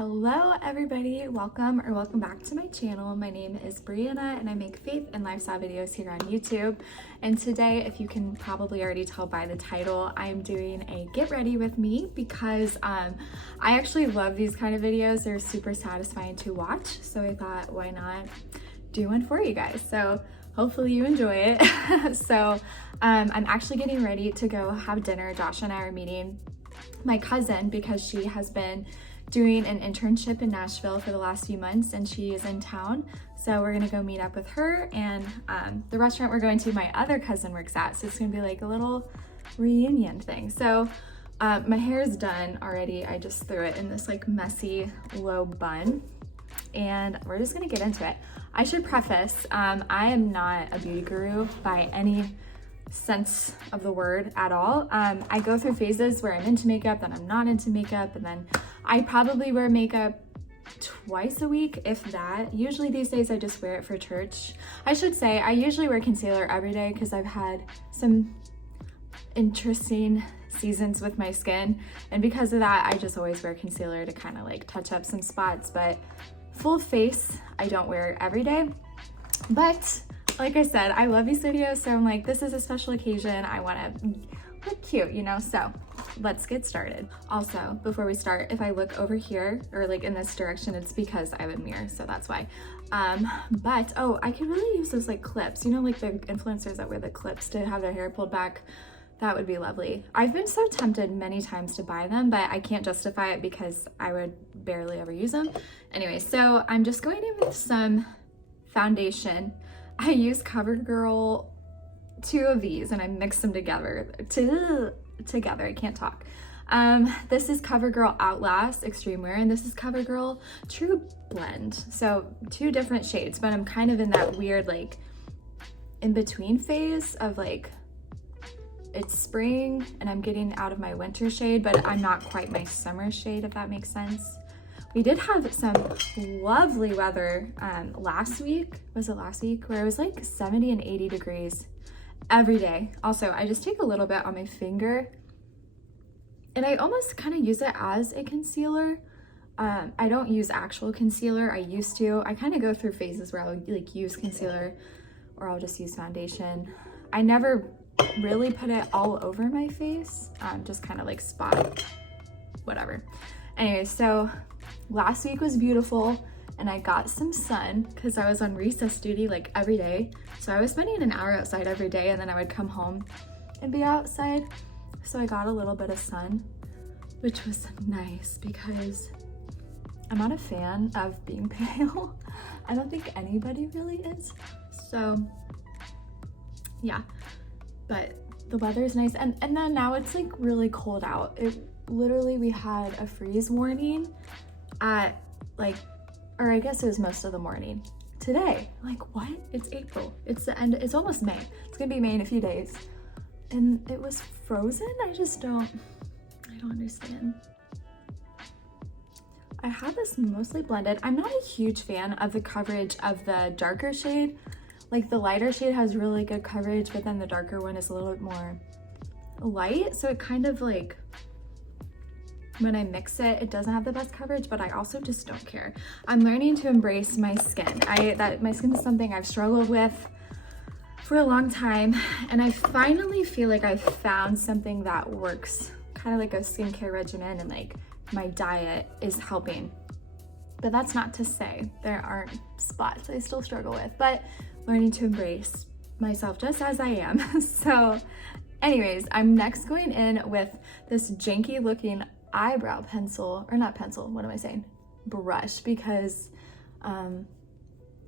Hello everybody, welcome back to my channel. My name is Brianna and I make faith and lifestyle videos here on YouTube. And today, if you can probably already tell by the title, I'm doing a get ready with me because I actually love these kind of videos. They're super satisfying to watch. So I thought, why not do one for you guys? So hopefully you enjoy it. So I'm actually getting ready to go have dinner. Josh and I are meeting my cousin because she has been doing an internship in Nashville for the last few months and she is in town. So we're gonna go meet up with her, and the restaurant we're going to, my other cousin works at. So it's gonna be like a little reunion thing. So my hair is done already. I just threw it in this like messy low bun and we're just gonna get into it. I should preface, I am not a beauty guru by any sense of the word at all. I go through phases where I'm into makeup, then I'm not into makeup, and then I probably wear makeup twice a week, if that. Usually these days I just wear it for church. I should say I usually wear concealer every day because I've had some interesting seasons with my skin, and because of that I just always wear concealer to kind of like touch up some spots. But full face I don't wear every day. But like I said, I love these videos, so I'm like, this is a special occasion. I want to look cute, you know? So let's get started. Also, before we start, if I look over here or like in this direction, it's because I have a mirror, so that's why. But oh, I could really use those like clips, you know, like the influencers that wear the clips to have their hair pulled back. That would be lovely. I've been so tempted many times to buy them, but I can't justify it because I would barely ever use them. Anyway, so I'm just going in with some foundation. I use CoverGirl, 2 of these, and I mix them together. I can't talk. This is CoverGirl Outlast Extreme Wear, and this is CoverGirl True Blend. So 2 different shades, but I'm kind of in that weird like in-between phase of like, it's spring and I'm getting out of my winter shade, but I'm not quite my summer shade, if that makes sense. We did have some lovely weather last week. Was it last week? Where it was like 70 and 80 degrees every day. Also, I just take a little bit on my finger and I almost kind of use it as a concealer. I don't use actual concealer. I used to. I kind of go through phases where I'll like use concealer or I'll just use foundation. I never really put it all over my face, just kind of like spot whatever. Anyway, so last week was beautiful and I got some sun because I was on recess duty like every day. So I was spending an hour outside every day and then I would come home and be outside. So I got a little bit of sun, which was nice because I'm not a fan of being pale. I don't think anybody really is. So yeah, but the weather is nice. And then now it's like really cold out. Literally, we had a freeze warning at like, or I guess it was most of the morning today. Like, what? It's April. It's the end. It's almost May. It's gonna be May in a few days. And it was frozen. I don't understand. I have this mostly blended. I'm not a huge fan of the coverage of the darker shade. Like the lighter shade has really good coverage, but then the darker one is a little bit more light. So it kind of like, when I mix it, it doesn't have the best coverage, but I also just don't care. I'm learning to embrace my skin. My skin is something I've struggled with for a long time, and I finally feel like I've found something that works, kind of like a skincare regimen, and like my diet is helping. But that's not to say there aren't spots I still struggle with, but learning to embrace myself just as I am. So anyways, I'm next going in with this janky looking eyebrow pencil, or not pencil, what am I saying? Brush, because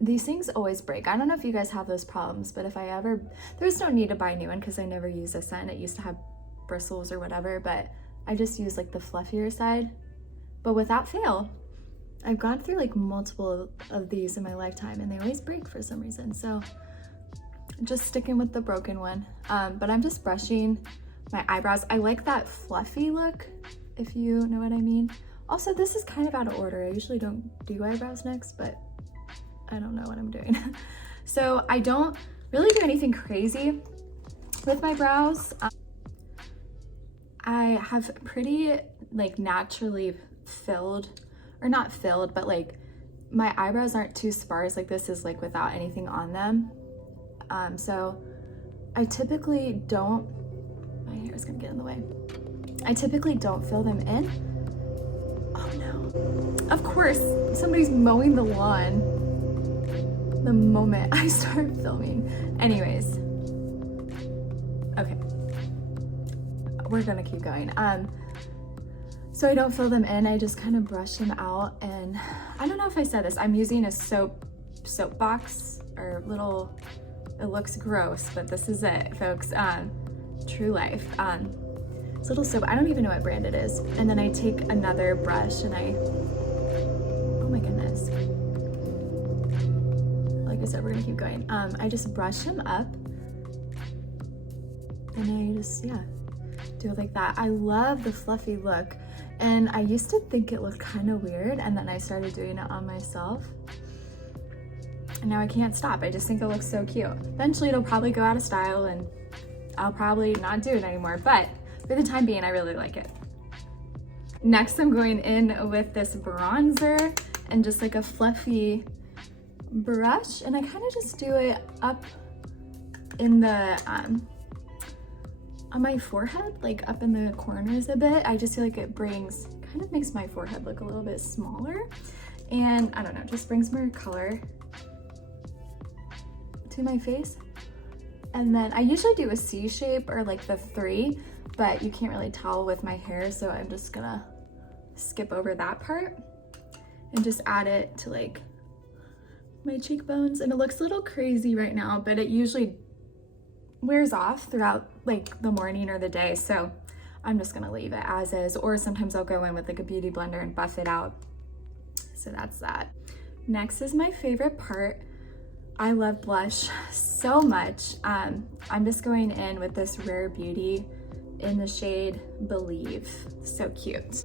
these things always break. I don't know if you guys have those problems, but if I ever, there's no need to buy a new one because I never use this and it used to have bristles or whatever, but I just use like the fluffier side. But without fail, I've gone through like multiple of these in my lifetime and they always break for some reason. So just sticking with the broken one. But I'm just brushing my eyebrows. I like that fluffy look, if you know what I mean. Also, this is kind of out of order. I usually don't do eyebrows next, but I don't know what I'm doing. So I don't really do anything crazy with my brows. I have pretty like naturally filled or not filled, but like my eyebrows aren't too sparse. Like this is like without anything on them. So I typically don't, my hair is gonna get in the way. I typically don't fill them in. Oh no. Of course, somebody's mowing the lawn the moment I start filming. Anyways, okay. We're gonna keep going. So I don't fill them in, I just kind of brush them out, and I don't know if I said this, I'm using a soap box or little, it looks gross, but this is it, folks. True Life. It's a little soap, I don't even know what brand it is. And then I take another brush and oh my goodness. Like I said, we're gonna keep going. I just brush them up and I just, yeah, do it like that. I love the fluffy look. And I used to think it looked kind of weird, and then I started doing it on myself. And now I can't stop. I just think it looks so cute. Eventually it'll probably go out of style and I'll probably not do it anymore, but for the time being, I really like it. Next, I'm going in with this bronzer and just like a fluffy brush, and I kind of just do it up in the, on my forehead, like up in the corners a bit. I just feel like it kind of makes my forehead look a little bit smaller. And I don't know, just brings more color to my face. And then I usually do a C shape or like the 3, but you can't really tell with my hair. So I'm just gonna skip over that part and just add it to like my cheekbones. And it looks a little crazy right now, but it usually wears off throughout like the morning or the day, so I'm just gonna leave it as is, or sometimes I'll go in with like a beauty blender and buff it out. So that's that. Next is my favorite part. I love blush so much. I'm just going in with this Rare Beauty in the shade Believe. So cute.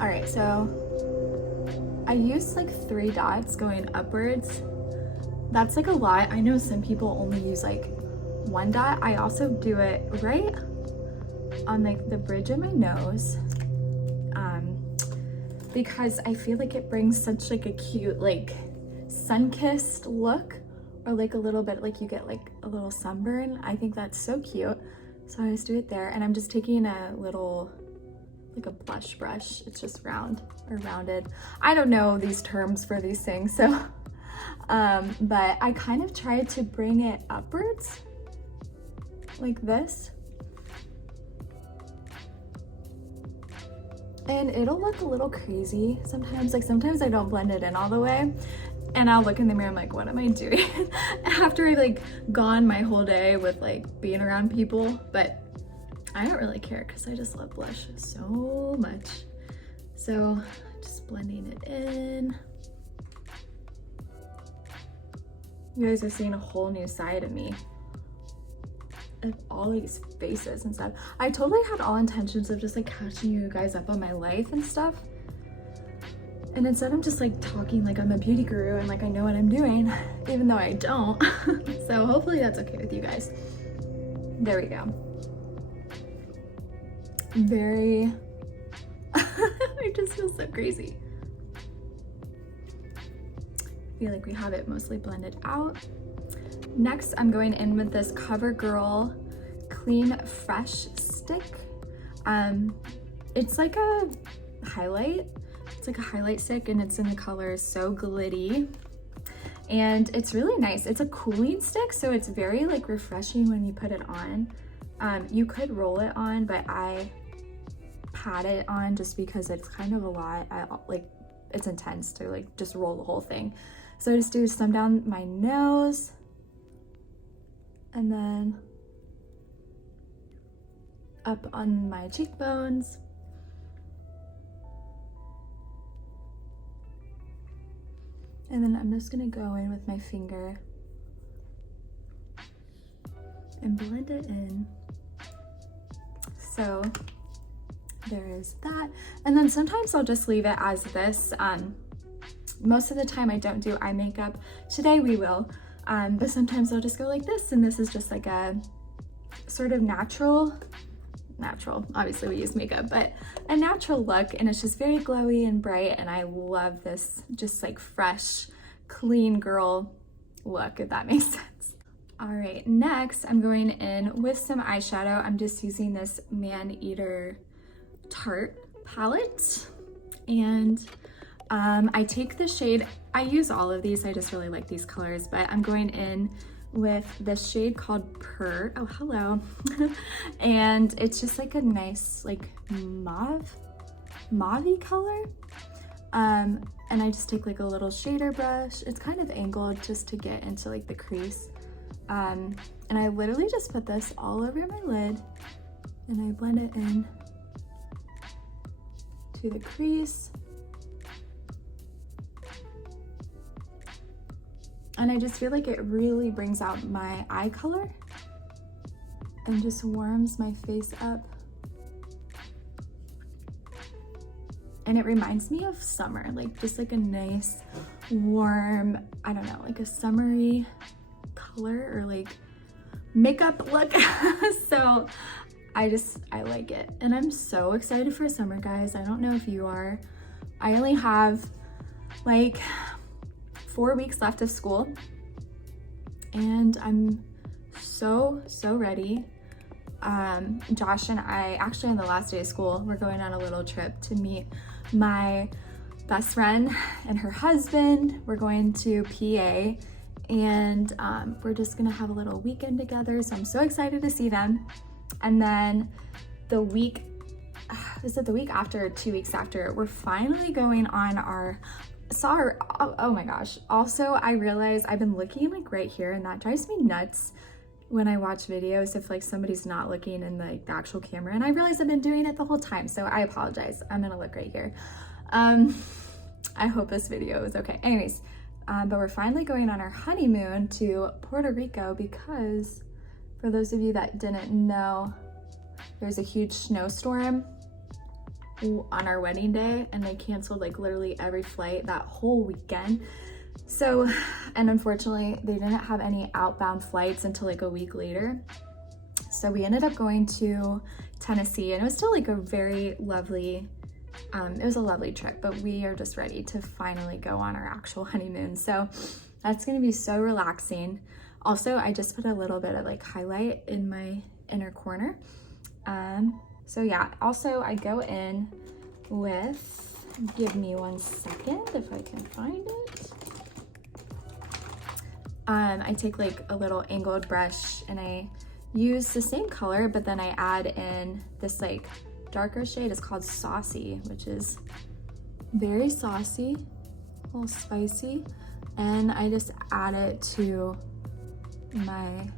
All right, so I use like 3 dots going upwards. That's like a lot. I know some people only use like 1 dot. I also do it right on like the bridge of my nose, because I feel like it brings such like a cute like sun-kissed look, or like a little bit like you get like a little sunburn. I think that's so cute. So I just do it there, and I'm just taking a little like a blush brush. It's just round or rounded. I don't know these terms for these things, so but I kind of try to bring it upwards like this, and it'll look a little crazy sometimes. Like sometimes I don't blend it in all the way, and I'll look in the mirror, I'm like, what am I doing? After I like gone my whole day with like being around people. But I don't really care because I just love blush so much. So just blending it in. You guys are seeing a whole new side of me, of all these faces and stuff. I totally had all intentions of just like catching you guys up on my life and stuff, and instead I'm just like talking like I'm a beauty guru and like I know what I'm doing, even though I don't. So hopefully that's okay with you guys. There we go. Very I just feel so crazy. I feel like we have it mostly blended out. Next, I'm going in with this CoverGirl Clean Fresh stick. It's like a highlight. It's like a highlight stick, and it's in the color So Glitty. And it's really nice. It's a cooling stick, so it's very like refreshing when you put it on. You could roll it on, but I pat it on just because it's kind of a lot. It's intense to like just roll the whole thing. So I just do some down my nose, and then up on my cheekbones. And then I'm just gonna go in with my finger and blend it in. So there is that. And then sometimes I'll just leave it as this. Most of the time I don't do eye makeup. Today we will. But sometimes I'll just go like this, and this is just like a sort of natural natural. Obviously we use makeup, but a natural look, and it's just very glowy and bright, and I love this just like fresh, clean girl look, if that makes sense. All right, next I'm going in with some eyeshadow. I'm just using this Man-Eater Tarte palette, and I take the shade, I use all of these, I just really like these colors, but I'm going in with this shade called Purr. Oh, hello. And it's just like a nice like mauve-y color. And I just take like a little shader brush. It's kind of angled just to get into like the crease. And I literally just put this all over my lid and I blend it in to the crease. And I just feel like it really brings out my eye color and just warms my face up. And it reminds me of summer, like just like a nice, warm, I don't know, like a summery color or like makeup look. So I like it. And I'm so excited for summer, guys. I don't know if you are. I only have like 4 weeks left of school and I'm so ready. Josh and I, actually on the last day of school, we're going on a little trip to meet my best friend and her husband. We're going to PA and we're just gonna have a little weekend together, so I'm so excited to see them. And then the week, is it the week after or 2 weeks after, we're finally going on our oh my gosh. Also, I realized I've been looking like right here, and that drives me nuts when I watch videos if like somebody's not looking in the actual camera, and I realize I've been doing it the whole time, so I apologize. I'm gonna look right here. I hope this video is okay. Anyways, but we're finally going on our honeymoon to Puerto Rico because, for those of you that didn't know, there's a huge snowstorm on our wedding day and they canceled like literally every flight that whole weekend. So, and unfortunately they didn't have any outbound flights until like a week later. So we ended up going to Tennessee, and it was still like a very lovely, it was a lovely trip, but we are just ready to finally go on our actual honeymoon. So that's gonna be so relaxing. Also, I just put a little bit of like highlight in my inner corner. So yeah, also I go in with, give me 1 second if I can find it. I take like a little angled brush and I use the same color, but then I add in this like darker shade. It's called Saucy, which is very saucy, a little spicy. And I just add it to my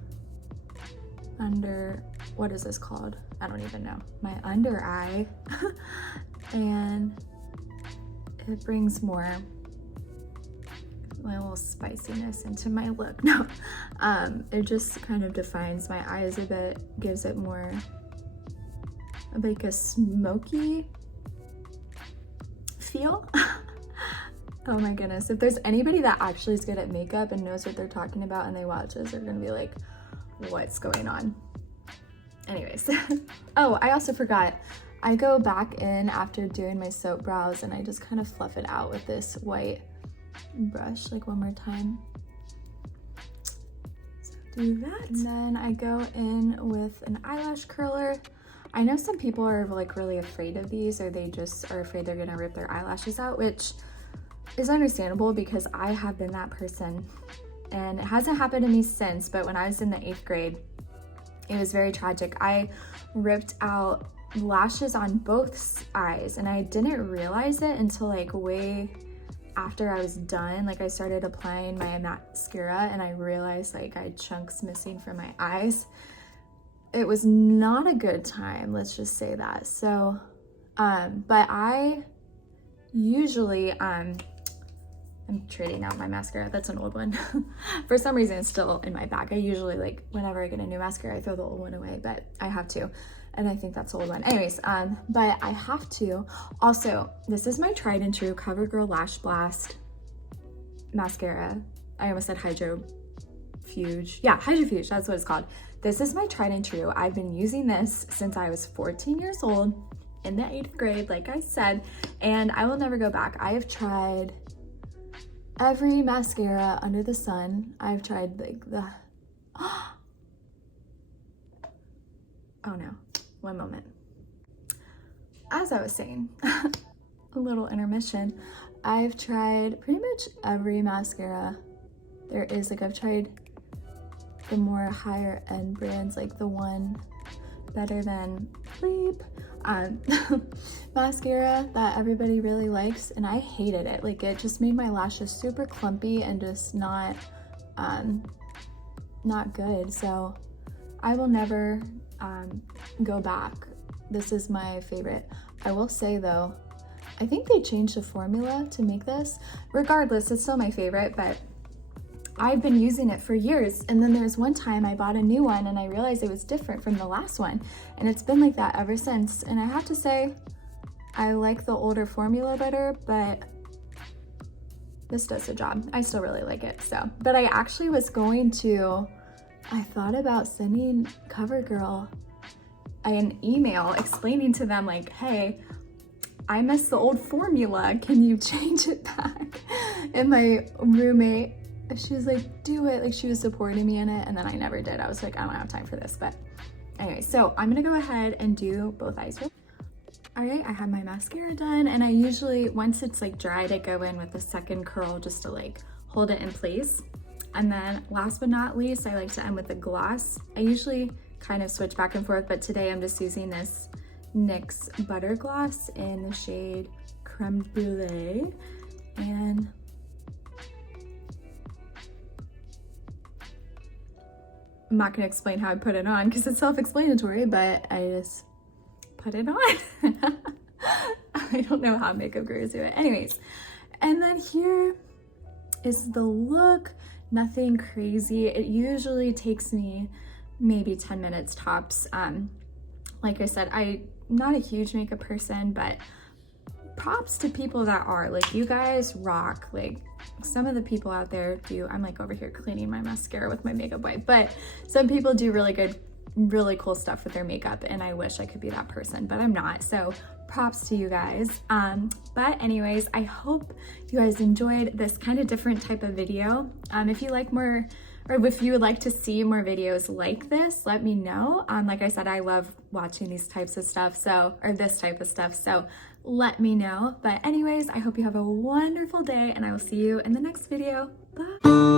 what is this called? I don't even know. My under eye. And it brings more my little spiciness into my look. No, it just kind of defines my eyes a bit, gives it more like a smoky feel. Oh my goodness, if there's anybody that actually is good at makeup and knows what they're talking about and they watch this, they're gonna be like, what's going on? Anyways. Oh, I also forgot. I go back in after doing my soap brows and I just kind of fluff it out with this white brush like one more time. So do that. And then I go in with an eyelash curler. I know some people are like really afraid of these, or they just are afraid they're gonna rip their eyelashes out, which is understandable because I have been that person. And it hasn't happened to me since, but when I was in the 8th grade, it was very tragic. I ripped out lashes on both eyes and I didn't realize it until like way after I was done. Like I started applying my mascara and I realized like I had chunks missing from my eyes. It was not a good time, let's just say that. So, but I usually, I'm trading out my mascara. That's an old one. For some reason, it's still in my bag. I usually, like, whenever I get a new mascara, I throw the old one away, but I have to. And I think that's the old one. Anyways, but I have to. Also, this is my tried and true CoverGirl Lash Blast mascara. I almost said Hydrofuge. Yeah, Hydrofuge, that's what it's called. This is my tried and true. I've been using this since I was 14 years old in the 8th grade, like I said, and I will never go back. I have tried every mascara under the sun. I've tried like the, oh no, one moment. As I was saying, a little intermission, I've tried pretty much every mascara there is. Like I've tried the more higher end brands, like the one better than Bleep mascara that everybody really likes, and I hated it. Like it just made my lashes super clumpy and just not good. So I will never go back. This is my favorite. I will say though, I think they changed the formula to make this. Regardless, it's still my favorite, but I've been using it for years, and then there's one time I bought a new one and I realized it was different from the last one, and it's been like that ever since. And I have to say, I like the older formula better, but this does the job. I still really like it. So, but I actually was I thought about sending CoverGirl an email explaining to them like, hey, I miss the old formula, can you change it back? And my roommate, she was like, do it. Like she was supporting me in it, and then I never did. I was like, I don't have time for this. But anyway, so I'm gonna go ahead and do both eyes. All right, I have my mascara done, and I usually, once it's like dried, I go in with the second curl just to like hold it in place. And then last but not least, I like to end with the gloss. I usually kind of switch back and forth, but today I'm just using this NYX Butter Gloss in the shade Creme Brulee. And I'm not gonna explain how I put it on because it's self-explanatory, but I just put it on. I don't know how makeup gurus do it. Anyways, and then here is the look. Nothing crazy. It usually takes me maybe 10 minutes tops. Like I said, I'm not a huge makeup person, but props to people that are. Like, you guys rock. Like, some of the people out there do. I'm like over here cleaning my mascara with my makeup wipe, but some people do really cool stuff with their makeup, and I wish I could be that person, but I'm not. So props to you guys. But anyways, I hope you guys enjoyed this kind of different type of video. If you like more, or if you would like to see more videos like this, let me know. Like I said, I love watching these types of stuff, or this type of stuff, so let me know. But anyways, I hope you have a wonderful day, and I will see you in the next video. Bye.